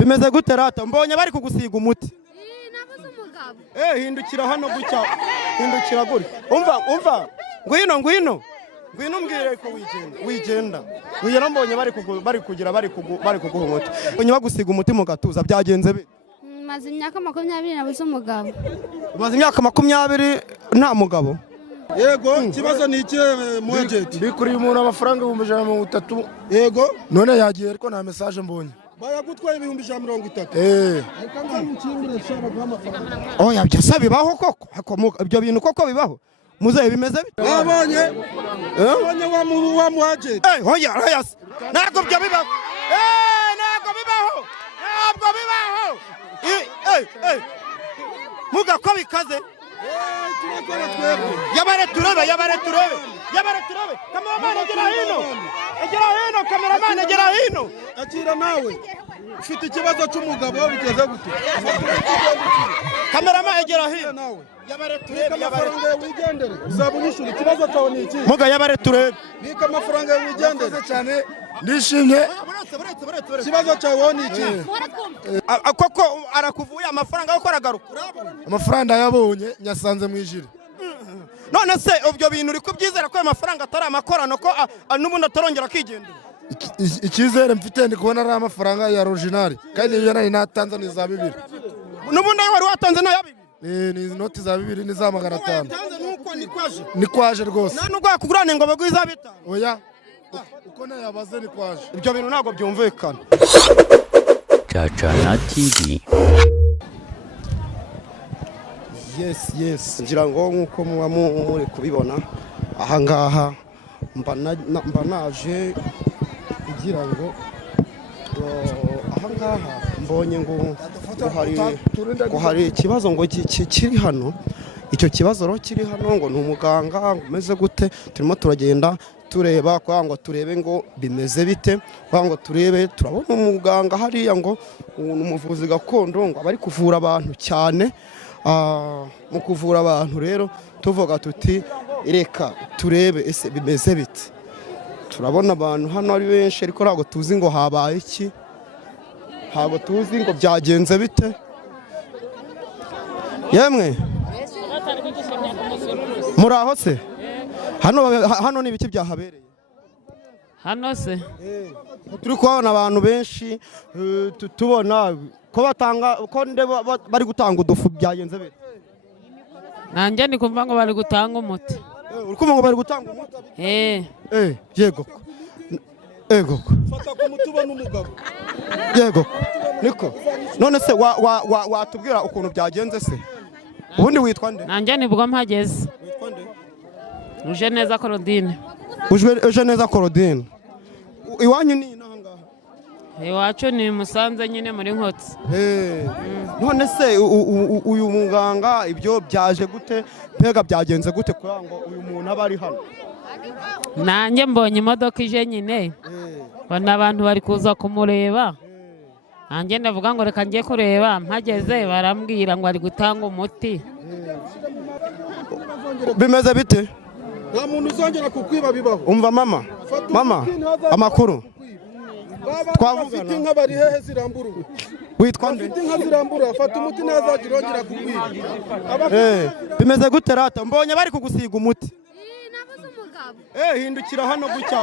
bimeze gute rata mbonye bari kugusiga umuti nabuze umugabo hindukira hano gutya hindukira guri umva ngwino mbwire ko wigenda mbonye bari kuguha umuti mbonye bagusiga umuti mu gatuza byagenze bite maze imyaka 20 nabuze umugabo umaze imyaka 20 nta mugabo yego kibazo ni iki mu agent bikuriye umuntu amafaranga 130 yego none yagiye ariko nta message mbonye bayagutwaye 130 oya byasa bibaho koko ibyo bintu koko bibaho muzehe bimeze bite abonye wa mu agent oya ntabwo byo bibaho ntabwo bibaho muga ko bikaze yabare turebe cameraman egera hino akira nawe ufite ikibazo cy'umugabo bigeze gute cameraman egera hino nawe yabare turebe wigendere uzabunyishura ikibazo cyawe ni iki muga yabare turebe bika amafaranga wigendere cyane ndishimye ikibazo cyawe ni iki koko arakuvuye amafaranga yo koragaruka amafaranga yabonye nyasanze mu ijire none se ibyo bintu uri kubyizera ko amafaranga atari amakorano ko n'ubundi atarongera akigendera icyizere mfite ndi kubona ari amafaranga ya original kandi iyo nari natanze ni za 2 n'ubundi wari watanze na ya 2 ni inoti za 2 ni za 500 nuko ni kwaje rwose nta nubwo yakugurane ngo bagwiza bita oya uko nayabaze ni kwaje ibyo bintu ntabwo byumvikana Chachana TV. Yes ngira ngo nkuko muba muri kubibona ahangaha mba naje kugira ngo ahangaha mbonye ngo hari ikibazo ngo kiri hano icyo kibazo ro kiri hano ngo ni umuganga umeze gute turimo turagenda tureba kwa ngo turebe ngo bimeze bite kwa ngo turebe turabona umuganga hariya ngo umuvuzi gakondo ngo abari kuvura abantu cyane mu kuvura abantu rero tuvuga tuti reka turebe ese bimeze bite turabona abantu hano ari benshi ariko ntabwo tuzi ngo habaye iki ntabwo tuzi ngo byagenze bite yemwe muraho se hano ni ibiki byahabereye hano se turi kubona abantu benshi tubona ko bari gutanga udufu byagenze bite nanjye ndi kumva ngo bari gutanga umuti uri kumva ngo bari gutanga umuti yego fata ku mutuba n'umugabo yego niko none se watubwira ukuntu byagenze se ubundi witwa nde nanjye nibwo mpageze uje neza Claudine uje neza Claudine iwanyu ni nangaha iwacu ni Musanze nyine muri Nkotsi none se uyu muganga ibyo byaje gute mbega byagenze gute kugira ngo uyu muntu aba ari hano nanjye mbonye imodoka ije nyine bana abantu bari kuza kumureba nanjye ndavuga ngo reka ngiye kureba mpageze barambwira ngo ari gutanga umuti bimeze bite nta muntu uzongera kukwiba bibaho umva mama amakuru twavugana inka bari hehe zirambura witwa nde inka zirambura fata umuti ntazagira ongera kukwiba bimeze gute rata mbonye bari kugusiga umuti nabuze umugabo hindukira hano gutya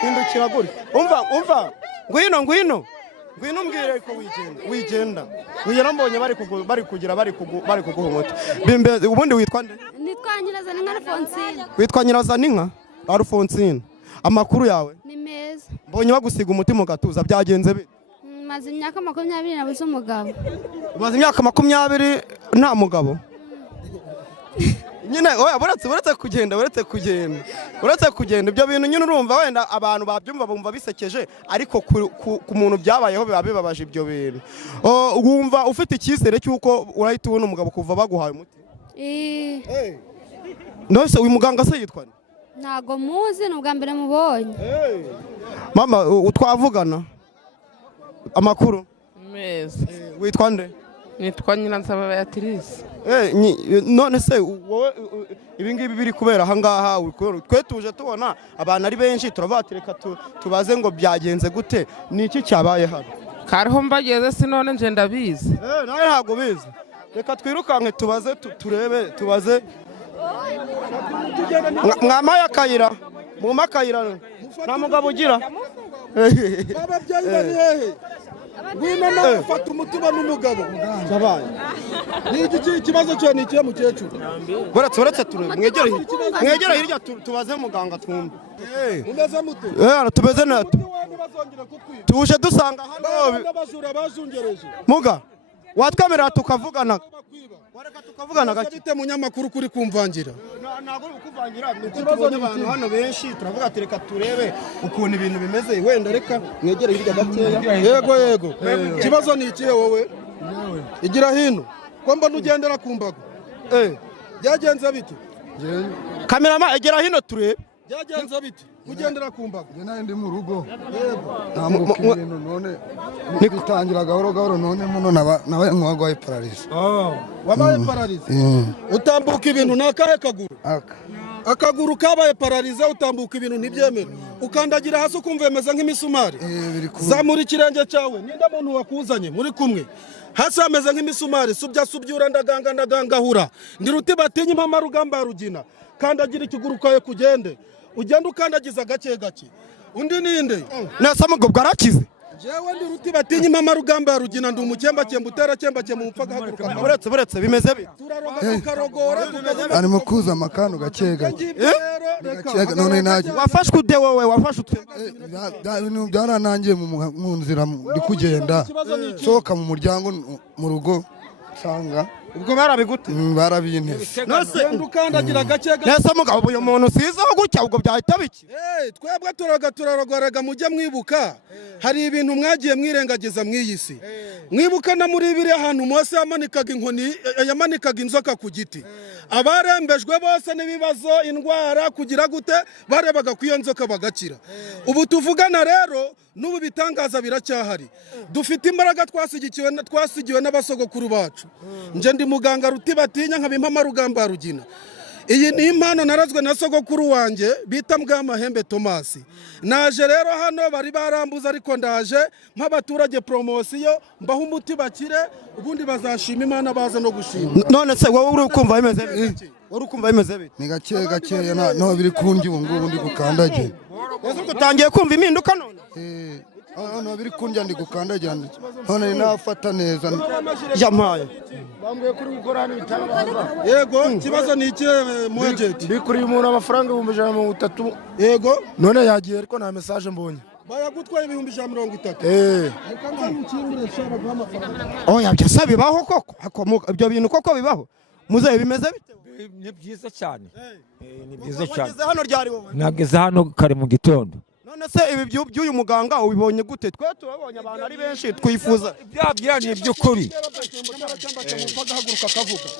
hindukira guri umva ngwino mbwire ko wigenda mbonye bari kuguha umuti ubundi witwa nde nitwa Nyirazaninka Alphonsine witwa Nyirazaninka Alphonsine amakuru yawe ni meza mbonye bagusiga umuti mu gatuza byagenze bite maze imyaka 20 nabuze umugabo umaze imyaka 20 nta mugabo nyine oya buretse kugenda ibyo bintu nyine urumva wenda abantu babyumva bumva bisekeje ariko ku muntu byabayeho biba bibabaje ibyo bintu wumva ufite icyizere cy'uko urahita ubona umugabo kuva baguhaye umuti nose uyu muganga se yitwa ntago muzi ni ubwa mbere mubonye mama twavugana amakuru meza witwa nde nitwa Nyiransaba Beatrice none se wowe ibi ngibi biri kubera ahangaha twe tuje tubona abantu ari benshi turabatereka tubaze ngo byagenze gute ni iki cyabaye hano kariho mbageze sinone nje ndabizi. nawe ntabwo bizi. Reka twirukanke tubaze turebe tubaze. Mwamaye akayira. Mu makayira. Nta mugabo ugira. Ababyeyi bari hehe? Ngwino nawe ufata umutima n'umugabo. Zabaye. Ni iki kibazo cyo ni ikihe mukecuru? Buretse turebe. Mwegere hirya tubaze muganga twumve. Umeze mute? Tubeze neza. Tuje dusanga hano. N'abajura bajungereje. Muga. Watwemerera tukavugana. Wareka tukavugana gake. Bite munyamakuru kuri kumvangira. Ntabwo uri kuvangira. Tubonye abantu hano benshi turavuga ati reka turebe ukuntu ibintu bimeze. Wenda reka mwegere hirya gakeya. Yego. Kibazo ni ikihe wowe? Igira hino. Ko mbona ugendera ku mbago. Byagenze bite? Kamerama egera hino turebe. Byagenze bite? Ugendera ku mbago. Njye nayo ndi mu rugo ntamuka ibintu none nigitangira gahoro none muno nabaye nk'uwagwaye pararize. Wabaye pararize? Utambuka ibintu n'akahe kaguru? Akaguru kabaye pararize utambuka ibintu ntibyemera. Ukandagira hasi ukumva yemeza nk'imisumari. Zamura ikirenge cyawe. Ninda muntu wakuzanye muri kumwe. Hasi ameze nk'imisumari. Subyura ndagangahura. Ndiruti batinye impama rugamba ya Rugina. Kandagira ikiguru kawe kugende. Ugenda ukandagiza gake. Undi ninde? Nasa mugo bwarakize. Jewe ndi ruti batinye impama rugamba ya Rugina ndi umukemba utera mu mpaka haguruka. Buretse bimeze bite? Turaroga tukarogora arimo kuza amakano gake none naje wafashwe ude wowe wafashwe ibintu byaranangiye mu nzira ndi kugenda sohoka mu muryango mu rugo sanga ubwo barabigute barabintese nose ndukandagira gake nese mugabo uyu muntu sizaho gutya ubwo byahita biki twebwe turarogorega mujye mwibuka hari ibintu mwagiye mwirengagiza mwiyisi mwibuka na muri biri ahantu Mose yamanikaga inzoka ku giti abarembejwe bose n'ibibazo indwara kugira gute barebaga ku iyo nzoka bagakira ubu tuvugana rero n'ubu bitangaza biracyahari dufite imbaraga twasigiwe n'abasogokuru bacu nje ndi muganga ruti batinya nkabimpa rugamba ya Rugina iyi ni impano narazwe na sogokuru wanjye bita Mbwamahembe Tomasi naje rero hano bari barambuza ariko ndaje nk'abaturage promosiyo mbaho umuti bakire ubundi bazashima Imana baza no gushima none se wowe uri kumva bimeze bite uri kumva bimeze bite ni gake no biri kundi ubu ngubu ndi gukandagira ese utangiye kumva impinduka none no biri kundi ndi gukandagira none nafata neza yampaye bambwiye kuri gukora hano bitangaza yego kibazo ni iki mwejeti ndi kuri umuntu amafaranga 130 yego none yagiye ariko nta message mbonye bayagutwaye 130 oya byose bibaho koko ibyo bintu koko bibaho muzehe bimeze bite ni byiza cyane ni byiza cyane hano ryari wowe nageze hano kare mu gitondo none se ibi by'uyu muganga ubibonye gute twe turabonye abantu ari benshi twifuza bya ni iby'ukuri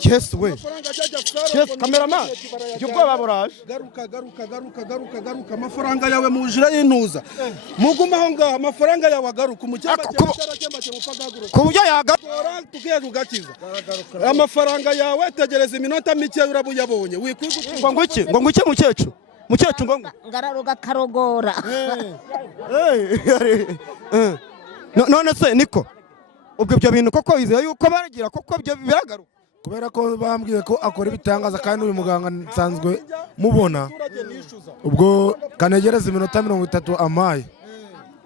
Yesu we Yesu cameraman ibyo bwoba buraje garuka amafaranga yawe mujira y'intuza muguma aho ngaho amafaranga yawe agaruka umukemba ku buryo yagatora tugiye kugakiza amafaranga yawe tegereza iminota mike urabuyabonye ngo nguke mukecuru ngo ngararuga karogora none se niko ubwo ibyo bintu koko wizeye yuko baragira koko byo biragaruka kubera ko bambwiye ko akora ibitangaza kandi uyu muganga nsanzwe mubona ubwo kanegereza iminota 30 amaye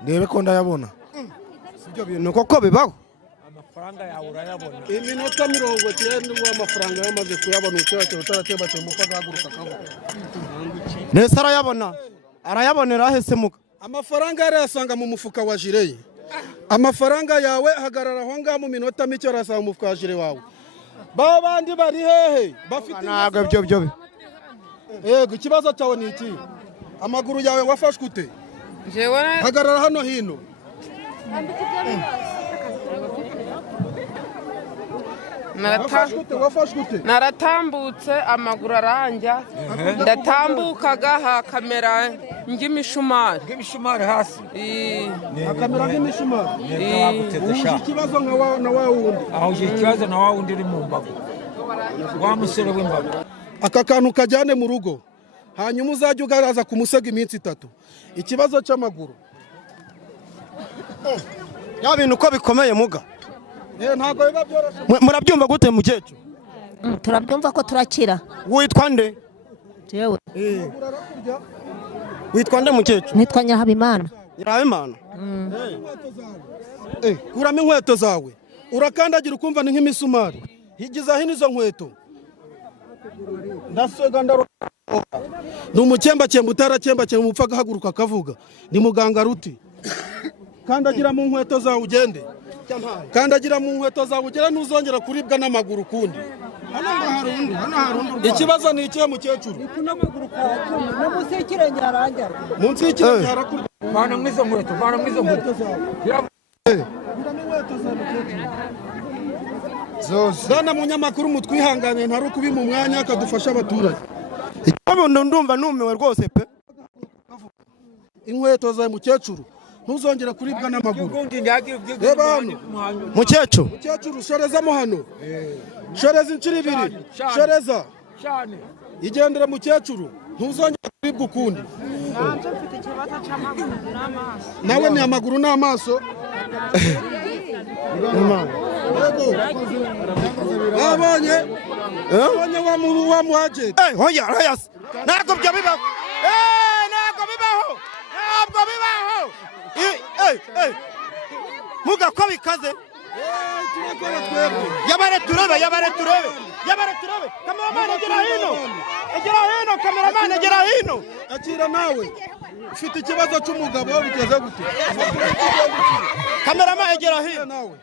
ndebe ko ndayabona ibyo bintu koko bibaho amafaranga yawe urayabona iminota 90 amafaranga yamaze kuyabona ucyaje utaratemba mpaka haguruka kavuga nese arayabonera hese muka amafaranga yari yasanga mu mufuka wa jire amafaranga yawe hagarara aho ngaho mu minota mike arasanga mu mufuka wa jire wawe babandi bari hehe bafite ntabwo byo yego ikibazo cyawe ni iki amaguru yawe wafashwe ute hagarara hano hino naratambutse amaguru aranja ndatambukaga hakamera ng'imishumari hasi hakamera nk'imishumari uje ikibazo na wa wundi aho uje ikibazo na wa wundi uri mu mbago wa musore w'imbago aka kantu kajyane mu rugo hanyuma uzajya ugaraza ku musego iminsi 3 ikibazo cy'amaguru ya bintu uko bikomeye muga ntabwo biba byoroshye. murabyumva gute mukecuru? turabyumva ko turakira. witwa nde? Jewe witwa nde mukecuru? nitwa Nyirahabimana. Nyirahabimana? kuramo inkweto zawe urakandagira ukumva ni nk'imisumari. higiza hino izo nkweto. ndasega ni umukembakemba utarakembakemba umupfa agahaguruka akavuga ni muganga ruti. kandagira mu nkweto zawe ugende. kandagira mu nkweto zawe ugere ntuzongera kuribwa n'amaguru ukundi. ikibazo ni ikihe mukecuru? munsi y'ikirenge harangira. munsi y'ikirenge harakurya. Vana mwizo nkweto, vana mwizo nkweto. Bwana munyamakuru mutwihangane ntari ukubi mu mwanya akadufasha abaturage. ikibazo ndumva numiwe rwose pe. inkweto zawe mukecuru ntuzongera kuribwa n'amaguru. reba hano mukecuru. mukecuru shorezamo hano. shoreza inshuro 2. shoreza. igendera mukecuru ntuzongera kuribwa ukundi. nawe ni amaguru n'amaso. Nabonye wa muhageti. Hoya hoyas. Ntabwo byo bibaho. Ntabwo bibaho. Ntabwo bibaho. Muga ko bikaze. Yabare turebe. Kameraman egera hino. Kameraman egera hino. Akira nawe. Ufite ikibazo cy'umugabo bigeze gute? Kameraman egera hino. nawe.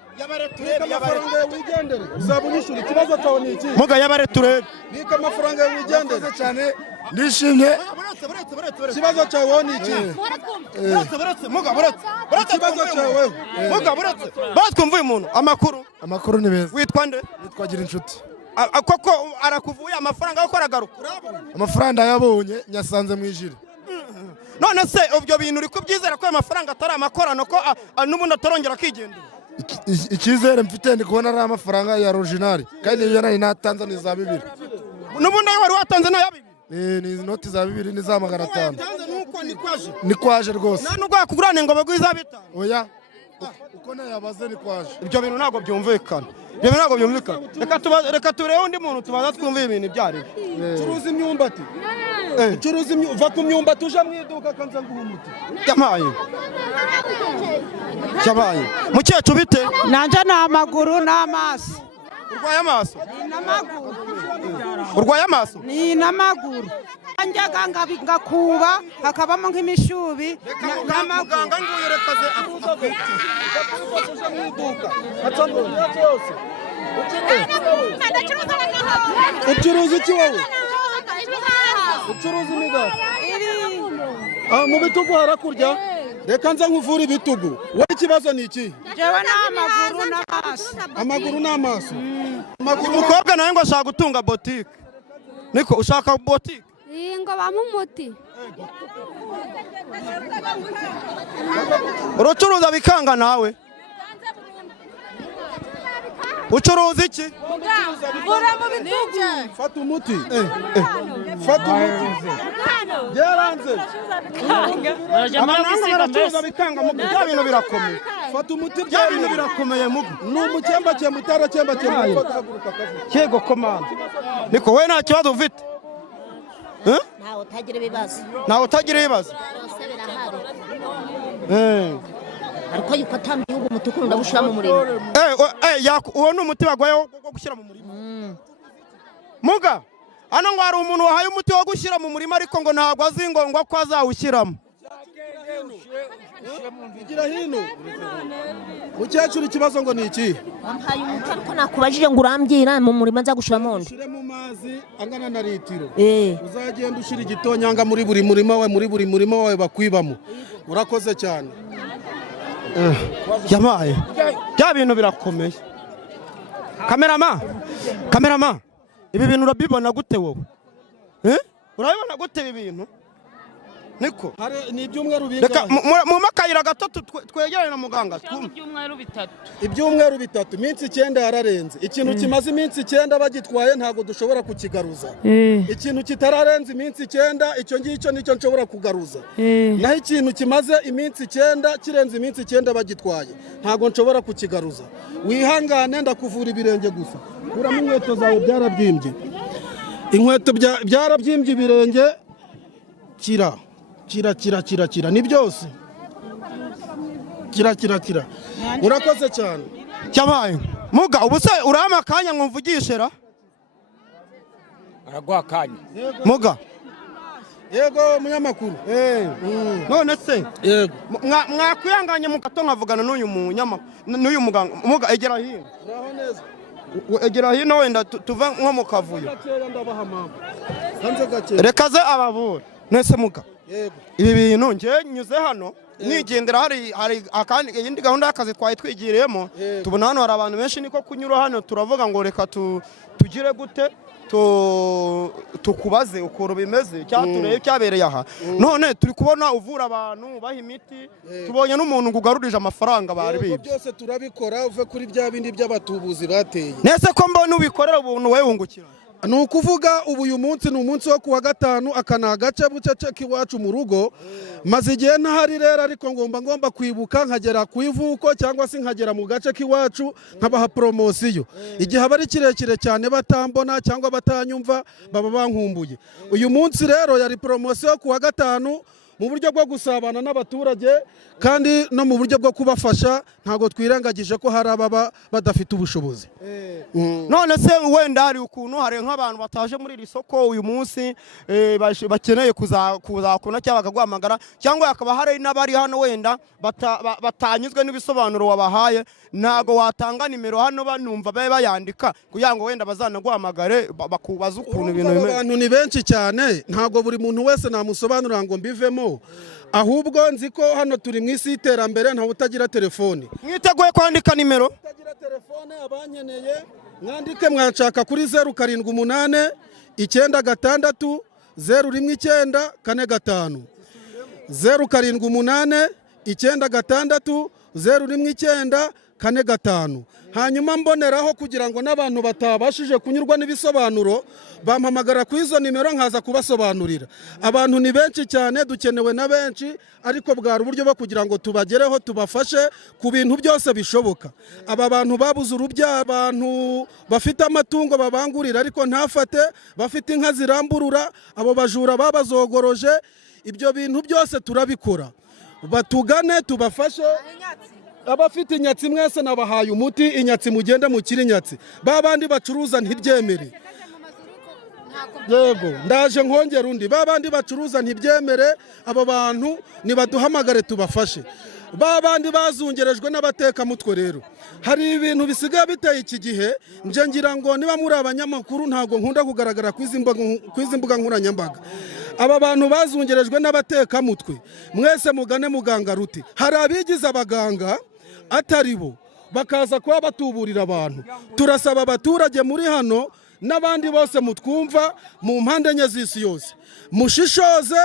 Amafaranga wigendere. Uzaba unyishura ikibazo cyawe ni iki? Muga yabare turebe. Bika amafaranga wigendere. cyane ndishimye. Ikibazo cyawe ni iki? Muga ikibazo cyawe. Muga batwumvuye umuntu Amakuru ni beza. witwa nde? Nitwagira inshuti. Koko arakuvuye amafaranga yo koragaruka. Amafaranga yabonye nyasanze mu ijiri. None se ubyo bintu uri kubyizera ko amafaranga atari amakorano ko n'ubundi atarongera akigendera? Icyizere mfite ndi kubona ari amafaranga ya original kandi iyo nari natanze ni za 2. N'ubundi wari watanze na ya 2. Ni inoti za 2 ni za 500. Nuko nikwaje. Nikwaje rwose. Nta nubwo yakugurane ngo bagwiza bita. Oya. Uko nayabaze nikwaje. Ibyo bintu ntabwo byumvikana. Reka turebe undi muntu tubaza twumve ibintu byari. Curuza imyumbati. Va ku myumbati uje mu iduka kanza nguha umuti. Yabaye. Mukecuru bite? Nanje ni amaguru n'amaso. Urwaye amaso? Ni n'amaguru. Urwaye amaso? Ni n'amaguru. Anjaga ngakuba hakabamo nk'imishubi n'amaganga nguyerekaze akufite. Ucuruza iki wowe? Ucuruza imigati. Mu bitugu harakurya. Reka nza nkuvura ibitugu. Wowe ikibazo ni iki? Jewe n'amaguru n'amaso. Amaguru n'amaso. Umukobwa nawe ngo ashaka gutunga boutique. Niko ushaka boutique? ngo bamu umuti. Urucuruza bikanga nawe? Ucuruza iki? Fata umuti. Fata umuti. Byaranze. Abantu baracuruza bikanga mu bya bintu birakomeye. Fata umuti bya bintu birakomeye mugo. Ni umukembakemba utarakembakemba. Yego komanda. Niko we nta kibazo ufite? Ntawe utagira ibibazo. Ntawe utagira ibibazo? Byose birahari. Ariko yuko atambiye ubu mutukuru ndabushira mu murimo. Uwo ni umuti bagwaye wo gushyira mu murima. Muga hano ngo hari umuntu wahaye umuti wo gushyira mu murima ariko ngo ntabwo azi ngo ko azawushyiramo. Igira hino. Mukecuru ikibazo ngo ni iki? Wampaye umuti ariko nakubajije ngo urambwira mu murima nza gushiramo nde. Ushire mu mazi angana na litiro. Uzagenda ushira igitonyanga muri buri murima wawe bakwibamo. Urakoze cyane. Yamaye. Bya bintu birakomeye. Kamerama. Ibi bintu urabibona gute wowe? Urabibona gute ibi bintu? niko ni ibyumweru reka bingahe mu makayira gato twegerane na muganga ibyumweru bitatu iminsi 9 yararenze ikintu kimaze iminsi 9 bagitwaye ntago dushobora kukigaruza ikintu kitararenze iminsi 9 icyo ngicyo nicyo nshobora kugaruza naho ikintu kimaze iminsi 9 kirenze iminsi 9 bagitwaye ntago nshobora kukigaruza wihangane ndakuvura ibirenge gusa kuramo inkweto zawe byarabyimbye inkweto byarabyimbye ibirenge kira ni byose kira urakoze cyane cyabaye muga ubu se urama akanya mwumvugishe ra araguha akanya muga yego munyamakuru none se yego mwakwihanganye mugato nkavugana n'uyu muganga muga egera hino uraho neza egera hino wenda tuva nko mu kavuyo reka ze abavura nese muga ibi bintu nge nyuze hano nigendera hari akandi iyindi gahunda y'akazi twaye twigiriyemo tubona hano hari abantu benshi niko kunyura hano turavuga ngo reka tugire gute tukubaze ukuntu bimeze cyangwa turebe cyabereye aha none turi kubona uvura abantu ubaha imiti tubonye n'umuntu ngo ugarurije amafaranga bari bibye byose turabikora uve kuri bya bindi by'abatubuzi bateye nese ko mbona ubikorera ubuntu wowe wungukira ni ukuvuga ubu uyu munsi ni umunsi wo kuwa gatanu aka ni agace bucece k'iwacu mu rugo maze igihe ntahari rero ariko ngomba kwibuka nkagera ku ivuko cyangwa se nkagera mu gace k'iwacu nkabaha poromosiyo igihe aba ari kirekire cyane batambona cyangwa batanyumva baba bankumbuye uyu munsi rero yari poromosiyo yo kuwa gatanu mu buryo bwo gusabana n'abaturage kandi no mu buryo bwo kubafasha ntabwo twirengagije ko hari ababa badafite ubushobozi none se wenda hari ukuntu hari nk'abantu bataje muri iri soko uyu munsi bakeneye kuzakuna cyangwa bakaguhamagara cyangwa hakaba hari n'abari hano wenda batanyuzwe n'ibisobanuro wabahaye ntago watanga nimero hano banumva babe bayandika kugira ngo wenda bazanaguhamagare bakubaza ukuntu ibintu bimeze abantu ni benshi cyane ntago buri muntu wese namusobanurira ngo mbivemo ahubwo nzi ko hano turi mu isi y'iterambere ntawe utagira telefoni mwiteguye kwandika nimero utagira telefone abanyeneye mwandike mwanshaka kuri 078 9 019 45 078 9 019 45 hanyuma mboneraho kugira ngo n'abantu batabashije kunyurwa n'ibisobanuro bampamagara ku izo nimero nkaza kubasobanurira abantu ni benshi cyane dukenewe na benshi ariko bwari uburyo bwo kugira ngo tubagereho tubafashe ku bintu byose bishoboka aba bantu babuze urubyaro abantu bafite amatungo babangurira ariko ntafate bafite inka ziramburura abo bajura babazogoroje ibyo bintu byose turabikora batugane tubafashe abafite inyatsi mwese nabahaye umuti inyatsi mugende mukiri inyatsi babandi bacuruza ntibyemere yego ndaje nkongera undi babandi bacuruza ntibyemere abo bantu nibaduhamagare tubafashe babandi bazungerejwe n'abatekamutwe rero hari ibintu bisigaye biteye iki gihe nje ngira ngo niba muri abanyamakuru ntago nkunda kugaragara ku izi mbuga nkoranyambaga aba bantu bazungerejwe n'abatekamutwe mwese mugane muganga ruti hari abigize abaganga atari bo bakaza kuba batuburira abantu turasaba abaturage muri hano n'abandi bose mutwumva mu mpande enye z'isi yose mushishoze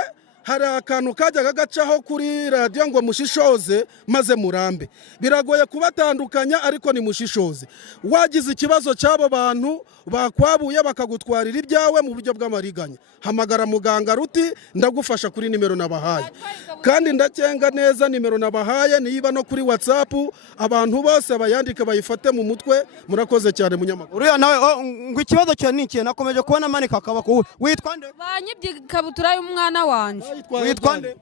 hari akantu kajyaga gacaho kuri radiyo ngo mushishoze maze murambe biragoye kubatandukanya ariko ni mushishoze wagize ikibazo cy'abo bantu bakwabuye bakagutwarira ibyawe mu buryo bw'amariganya hamagara muganga ruti ndagufasha kuri nimero nabahaye kandi ndacenga neza nimero nabahaye niba no kuri WhatsApp abantu bose bayandike bayifate mu mutwe murakoze cyane munyamakuru uriya nawe ngo ikibazo cyo ni ikintu nakomeje kubona manika akabako witwa nde banyibye ikabutura y'umwana wanje witwa nde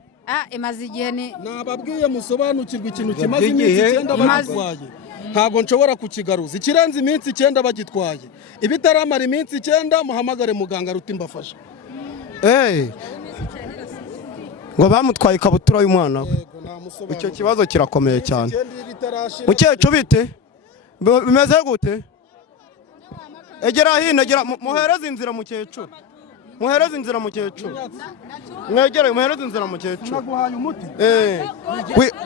imaze igihe nababwiye musobanukirwa ikintu kimaze iminsi 9 bagitwaye ntabwo nshobora kukigaruza ikirenze iminsi 9 bagitwaye ibitaramara iminsi 9 muhamagare muganga ruti mbafasha ngo bamutwaye ikabutura y'umwana icyo kibazo kirakomeye cyane mukecuru bite bimeze gute egera hino muhereze inzira mukecuru muhereze inzira mukecuru mwegere muhereze inzira mukecuru naguhaye umuti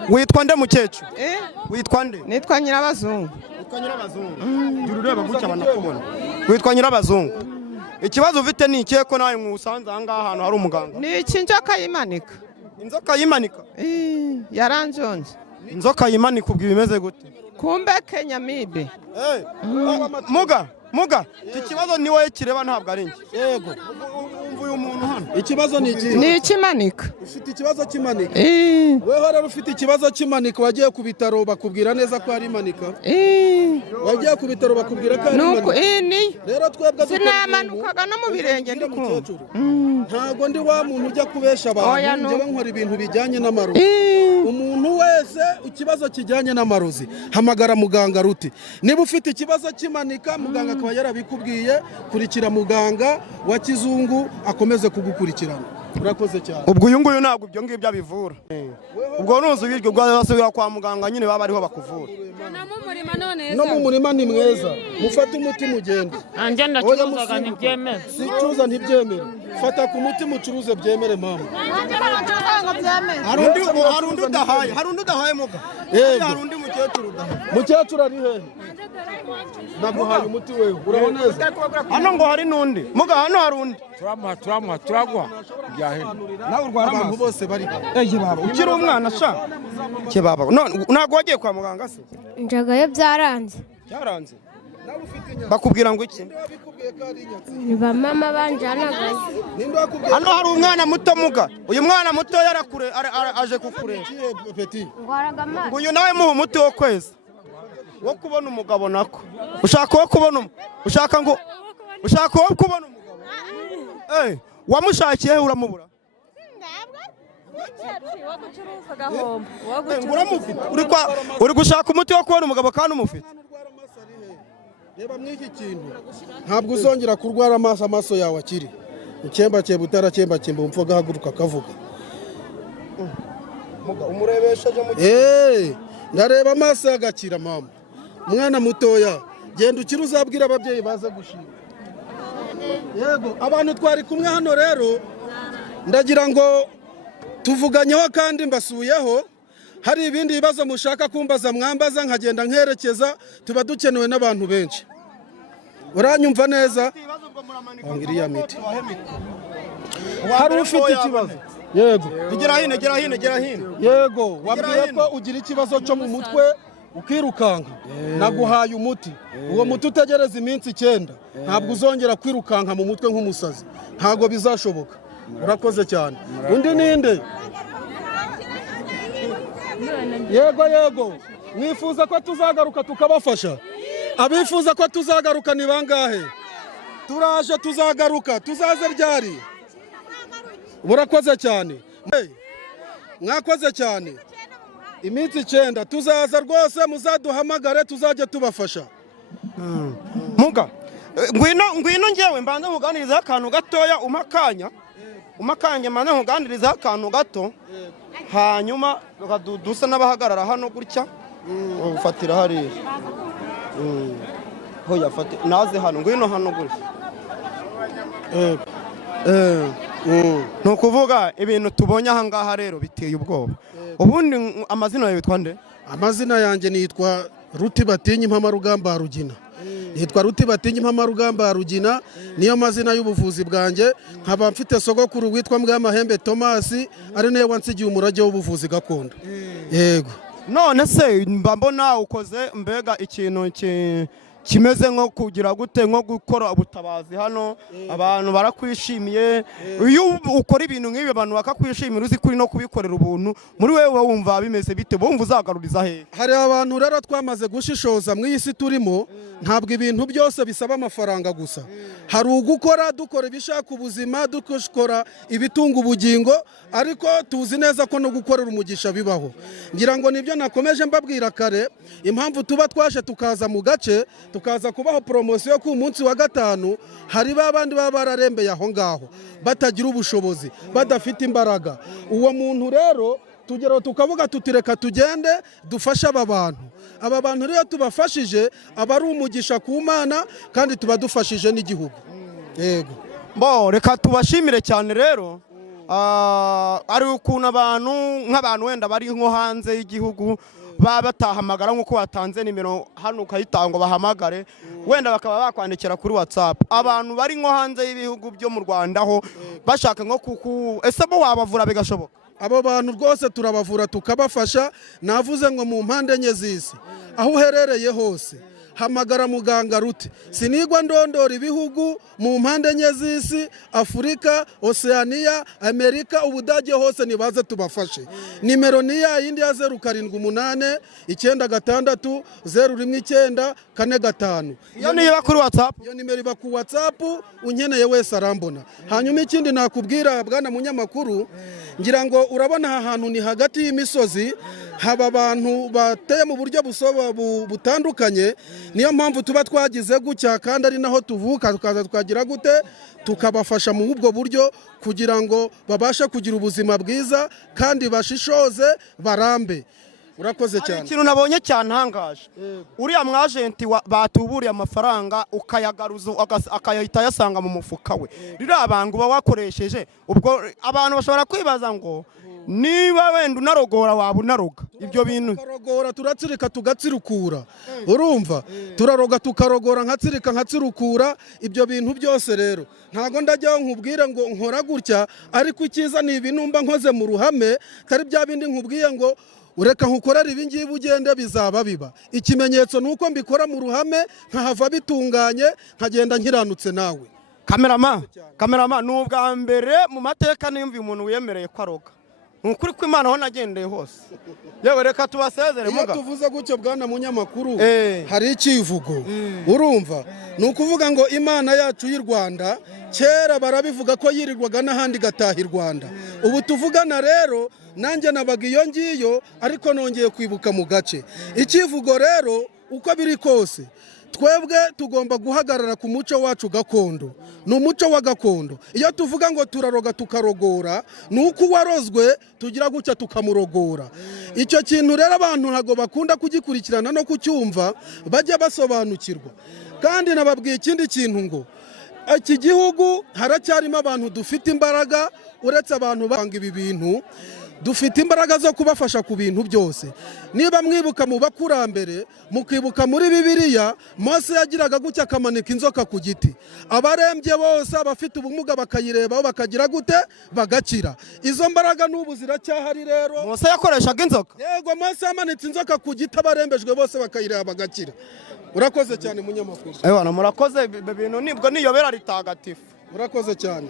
witwa nde mukecuru witwa nde nitwa Nyirabazungu juru ureba gutya banakubona witwa Nyirabazungu ikibazo ufite ni ikihe ko nawe mwusanze aha ngaha ahantu hari umuganga ni iki njoka yimanika inzoka yimanika yaranjonje. inzoka yimanika ubwo bimeze gute? Kumbe kenyamibe. muga iki kibazo ni wowe kireba ntabwo ari njye. yego umva uyu muntu hano ikibazo ni iki? Ni ikimanika. ufite ikibazo cy'imanika? weho rero ufite ikibazo cy'imanika wagiye ku bitaro bakubwira neza ko ari imanika? wagiye ku bitaro bakubwira ko ari imanika? rero twebwe sinamanukaga no mu birenge ndi kumva. ntago ndi wa muntu ujya kubesha abantu, njyewe nkora ibintu bijyanye n'amarozi. umuntu wese ikibazo kijyanye n'amarozi hamagara muganga Ruti. niba ufite ikibazo cy'imanika muganga akaba yarabikubwiye, kurikira muganga wa kizungu akomeze kugukurikirana. urakoze cyane. ubwo uyu nguyu ntabwo ibyo ngibyo abivura. ubwo nuzi ubiryo bwasubira kwa muganga nyine baba ariho bakuvura. no mu murima ni mweza, mufate umuti mugende. Anje ndacuruzaga ntibyemere. sicuza ntibyemere, fata ku muti mucuruze byemere mama. hari undi udahaye muga. hari undi mukecuru udahaye. mukecuru ari hehe? naguhaye umuti wewe urabona neza. hano ngo hari n'undi muga, hano hari undi. turagwa nawe urwara amaso. abantu bose bari ukiri umwana sha kebaba. ntabwo wagiye kwa muganga se? njagayo byaranze. byaranze? bakubwira ngo iki? ni ba mama banjanagayo. hano hari umwana muto muga. uyu mwana muto yarakure aje kukureba. ngo uyu nawe muha umuti wo kweza wo kubona umugabo. nako ushaka wo kubona ushaka wo kubona umugabo. wamushakiye uramubura? uri gushaka umuti wo kubona umugabo kandi umufite? reba mw'iki kintu ntabwo uzongera kurwara amaso yawe akiri ukembakemba utarakembakemba umupfu agahaguruka akavuga. ndareba amaso yagakira mama. umwana mutoya genda ukiri uzabwira ababyeyi baze gushima. yego abantu twari kumwe hano rero ndagira ngo tuvuganyeho kandi mbasuyeho. hari ibindi bibazo mushaka kumbaza mwambaza nkagenda nkerekeza, tuba dukenewe n'abantu benshi. uranyumva neza? iriya miti hari ufite ikibazo. yego gera hino. yego wabwiye ko ugira ikibazo cyo mu mutwe ukirukanka. naguhaye umuti. uwo muti utegereza iminsi 9. ntabwo uzongera kwirukanka mu mutwe nk'umusazi, ntabwo bizashoboka. urakoze cyane. undi ninde? yego mwifuza ko tuzagaruka tukabafasha? abifuza ko tuzagaruka ni bangahe? turaje tuzagaruka. tuzaze ryari? murakoze cyane. mwakoze cyane. iminsi 9 tuzaza rwose, muzaduhamagare tuzajya tubafasha. muga ngwino ngewe mbanza nkuganiriza akantu gatoya. umakanya mbanza nkuganiriza akantu gato, hanyuma dusa n'abahagarara hano gutya. ufatira hariya. hoya fate naze hano, ngwino hano gutya. ni ukuvuga ibintu tubonye aha ngaha rero biteye ubwoba. ubundi amazina yawe witwa nde? amazina yanjye nitwa Ruti Batinyi Mpamarugamba Rugina. nitwa Ruti Batinyi Mpamarugamba Rugina, niyo mazina y'ubuvuzi bwanjye. nkaba mfite sogokuru witwa Mbwamahembe Thomas, ari nawe wansigiye umurage w'ubuvuzi gakondo. yego none se mbona ukoze mbega ikintu kimeze nko kugira gute, nko gukora ubutabazi hano. abantu barakwishimiye. iyo ukora ibintu nk'ibi abantu bakakwishimira, uzi kuri no kubikorera ubuntu, muri wewe wumva bimeze bite? wumva uzagaruriza he? hari abantu rero twamaze gushishoza mu iyi si turimo. ntabwo ibintu byose bisaba amafaranga gusa. hari ugukora dukora ibishaka ubuzima, dukora ibitunga ubugingo, ariko tuzi neza ko no gukorera umugisha bibaho. ngira ngo nibyo nakomeje mbabwira kare. impamvu tuba twaje tukaza mu gace tukaza kubaho poromosiyo ku munsi wa 5, hari babandi baba bararembeye aho ngaho batagira ubushobozi, badafite imbaraga. uwo muntu rero tugeraho tukavuga tutireka tugende dufashe aba bantu rero tubafashije aba ari umugisha ku Mana, kandi tuba dufashije n'igihugu. yego reka tubashimire cyane rero. ari ukuntu nk'abantu wenda bari nko hanze y'igihugu baba batahamagara nk'uko watanze nimero hano ukayitanga bahamagare, wenda bakaba bakwandikira kuri WhatsApp. abantu bari nko hanze y'ibihugu byo mu Rwanda ho bashaka nko ese bo wabavura bigashoboka? abo bantu rwose turabavura tukabafasha. Navuze ngo mu mpande enye z'isi aho uherereye hose hamagara muganga Rute. Sinigwa ndondora ibihugu mu mpande enye z'isi, Afurika, Oceania, Amerika, Ubudage hose nibaze tubafashe. Nimero ni ya yindi ya 078 96 019 45. Iyo niba kuri WhatsApp, iyo nimero iba ku WhatsApp, unkeneye wese arambona. Hanyuma ikindi nakubwira bwana munyamakuru, ngira ngo urabona aha hantu ni hagati y'imisozi, haba abantu bateye mu buryo butandukanye. Niyo mpamvu tuba twagize gutya kandi ari naho tuvuka, tukaza twagira gute tukabafasha mu ubwo buryo kugira ngo babashe kugira ubuzima bwiza kandi bashishoze barambe. Urakoze cyane. Ikintu nabonye cyantangaje, uriya mwajenti batuburiye amafaranga ukayagaruza akayahita yasanga mu mufuka we. Rira abantu bawakoresheje, ubwo abantu bashobora kwibaza ngo niba wenda unarogora waba unaroga ibyo bintu. Tukarogora turatsirika tugatsirukura, urumva, turaroga tukarogora nkatsirika nkatsirukura. Ibyo bintu byose rero ntago ndajyaho nkubwire ngo nkora gutya, ariko icyiza ni ibintu mba nkoze mu ruhame, tari bya bindi nkubwiye ngo ureka nkukorera ibi ngibi ugende bizaba biba. Ikimenyetso nuko mbikora mu ruhame, nkahava bitunganye, nkagenda nkiranutse nawe. Kamerama n'ubwa mbere mu mateka nimba umuntu wiyemereye ko aroga. Nukuri ko Imana aho nagendeye hose. Yewe reka tubasezere muga. Iyo tuvuze gutyo bwana munyamakuru, hari ikivugo. Urumva? Nukuvuga ngo Imana yacu y'u Rwanda kera barabivuga ko yirirwaga n'ahandi gataha i Rwanda. Ubu tuvugana rero nanjye nabaga iyo ngiyo, ariko nongeye kwibuka mu gace. Ikivugo rero uko biri kose, twebwe tugomba guhagarara ku muco wacu gakondo. Ni umuco wa gakondo. Iyo tuvuga ngo turaroga tukarogora, nuko warozwe tugira gutya tukamurogora. Icyo kintu rero abantu ntago bakunda kugikurikirana no kucyumva, bajya basobanukirwa. Kandi nababwiye ikindi kintu ngo iki gihugu haracyarimo abantu dufite imbaraga, uretse abantu banga ibi bintu, dufite imbaraga zo kubafasha ku bintu byose. Niba mwibuka mu bakurambere, mukibuka muri Bibiliya, Mose yagiraga gutya akamanika inzoka ku giti. Abarembye bose, abafite ubumuga bakayirebaho bakagira gute bagakira. Izo mbaraga n'ubu ziracyahari rero. Mose yakoreshaga inzoka? Yego, Mose yamanitse inzoka ku giti, abarembejwe bose bakayireba bagakira. Urakoze cyane munyamakuru. Murakoze, ibintu nibwo niyobera ritagatifu. Urakoze cyane.